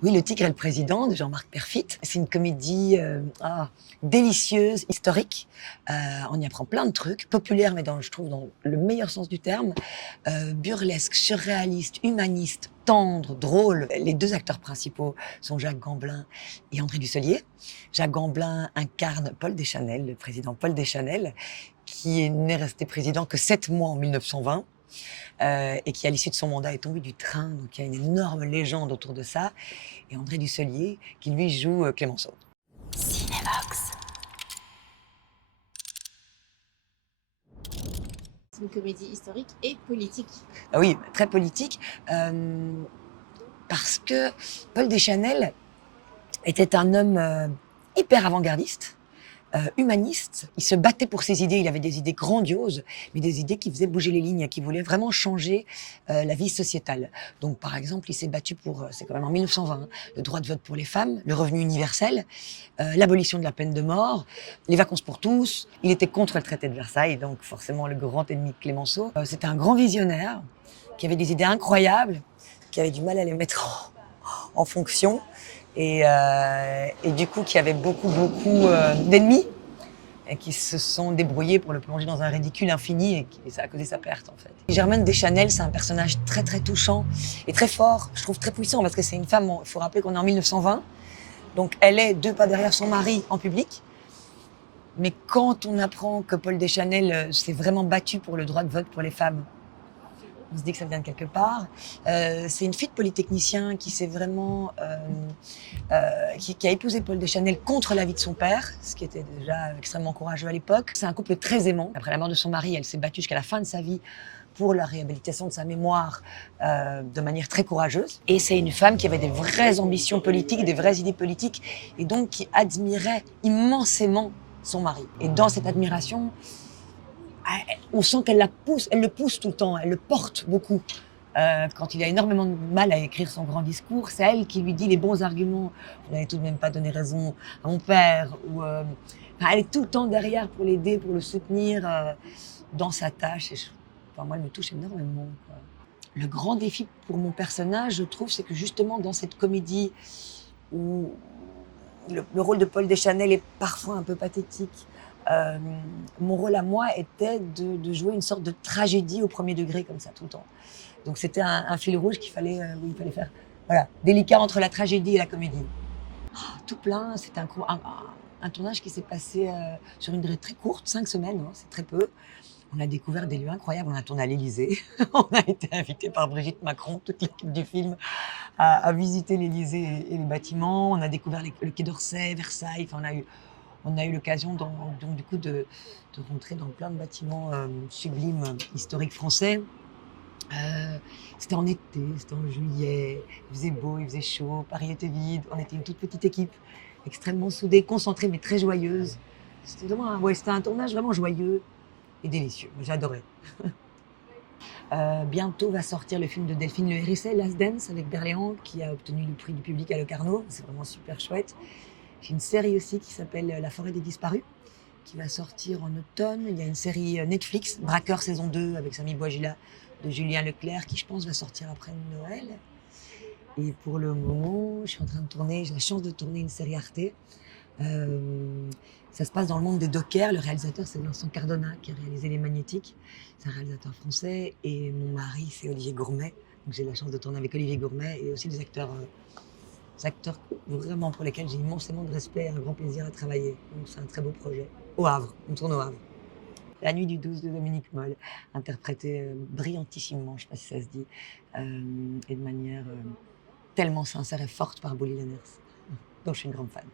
Oui, Le Tigre et le Président de Jean-Marc Perfit. C'est une comédie délicieuse, historique. On y apprend plein de trucs, populaire, mais je trouve dans le meilleur sens du terme. Burlesque, surréaliste, humaniste, tendre, drôle. Les deux acteurs principaux sont Jacques Gamblin et André Dussolier. Jacques Gamblin incarne Paul Deschanel, le président Paul Deschanel, qui n'est resté président que 7 mois en 1920. Et qui, à l'issue de son mandat, est tombé du train. Donc il y a une énorme légende autour de ça. Et André Dussolier, qui lui joue Clémenceau. Cinévox. C'est une comédie historique et politique. Ah oui, très politique, parce que Paul Deschanel était un homme hyper avant-gardiste, humaniste. Il se battait pour ses idées, il avait des idées grandioses, mais des idées qui faisaient bouger les lignes, qui voulaient vraiment changer la vie sociétale. Donc par exemple, il s'est battu pour, c'est quand même en 1920, hein, le droit de vote pour les femmes, le revenu universel, l'abolition de la peine de mort, les vacances pour tous. Il était contre le traité de Versailles, donc forcément le grand ennemi de Clémenceau. C'était un grand visionnaire qui avait des idées incroyables, qui avait du mal à les mettre en fonction. Et du coup, qui avait beaucoup d'ennemis et qui se sont débrouillés pour le plonger dans un ridicule infini et ça a causé sa perte en fait. Germaine Deschanel, c'est un personnage très très touchant et très fort, je trouve très puissant parce que c'est une femme, il faut rappeler qu'on est en 1920, donc elle est 2 pas derrière son mari en public. Mais quand on apprend que Paul Deschanel s'est vraiment battu pour le droit de vote pour les femmes, on se dit que ça vient de quelque part. C'est une fille de polytechnicien qui s'est vraiment qui a épousé Paul Deschanel contre l'avis de son père, ce qui était déjà extrêmement courageux à l'époque. C'est un couple très aimant. Après la mort de son mari, elle s'est battue jusqu'à la fin de sa vie pour la réhabilitation de sa mémoire de manière très courageuse. Et c'est une femme qui avait des vraies ambitions politiques, des vraies idées politiques, et donc qui admirait immensément son mari. Et dans cette admiration, on sent qu'elle elle le pousse tout le temps, elle le porte beaucoup. Quand il a énormément de mal à écrire son grand discours, c'est elle qui lui dit les bons arguments. Vous n'avez tout de même pas donné raison à mon père. Elle est tout le temps derrière pour l'aider, pour le soutenir dans sa tâche. Moi, elle me touche énormément, quoi. Le grand défi pour mon personnage, je trouve, c'est que justement dans cette comédie où le rôle de Paul Deschanel est parfois un peu pathétique, mon rôle à moi était de jouer une sorte de tragédie au premier degré comme ça tout le temps. Donc c'était un fil rouge où il fallait faire, voilà, délicat entre la tragédie et la comédie. Tout plein, c'était un tournage qui s'est passé sur une durée très courte, 5 semaines, hein, c'est très peu. On a découvert des lieux incroyables, on a tourné à l'Élysée, on a été invité par Brigitte Macron, toute l'équipe du film, à visiter l'Élysée et les bâtiments. On a découvert le Quai d'Orsay, Versailles, enfin, on a eu l'occasion donc, du coup de rentrer dans plein de bâtiments sublimes, historiques français. C'était en été, c'était en juillet, il faisait beau, il faisait chaud, Paris était vide, on était une toute petite équipe, extrêmement soudée, concentrée mais très joyeuse. C'était vraiment c'était un tournage vraiment joyeux et délicieux, j'adorais. Bientôt va sortir le film de Delphine Le Hérisset, Last Dance, avec Berléand, qui a obtenu le prix du public à Locarno, c'est vraiment super chouette. J'ai une série aussi qui s'appelle La forêt des disparus, qui va sortir en automne. Il y a une série Netflix, Braqueur saison 2, avec Samy Bouajila, de Julien Leclerc, qui je pense va sortir après Noël. Et pour le moment, je suis en train de tourner, j'ai la chance de tourner une série Arte. Ça se passe dans le monde des dockers. Le réalisateur, c'est Vincent Cardona, qui a réalisé Les Magnétiques. C'est un réalisateur français. Et mon mari, c'est Olivier Gourmet. Donc j'ai la chance de tourner avec Olivier Gourmet et aussi des acteurs vraiment pour lesquels j'ai immensément de respect et un grand plaisir à travailler. Donc c'est un très beau projet. Au Havre, on tourne au Havre. La nuit du 12 de Dominique Moll, interprétée brillantissimement, je ne sais pas si ça se dit, et de manière tellement sincère et forte par Bouli Lenners, dont je suis une grande fan.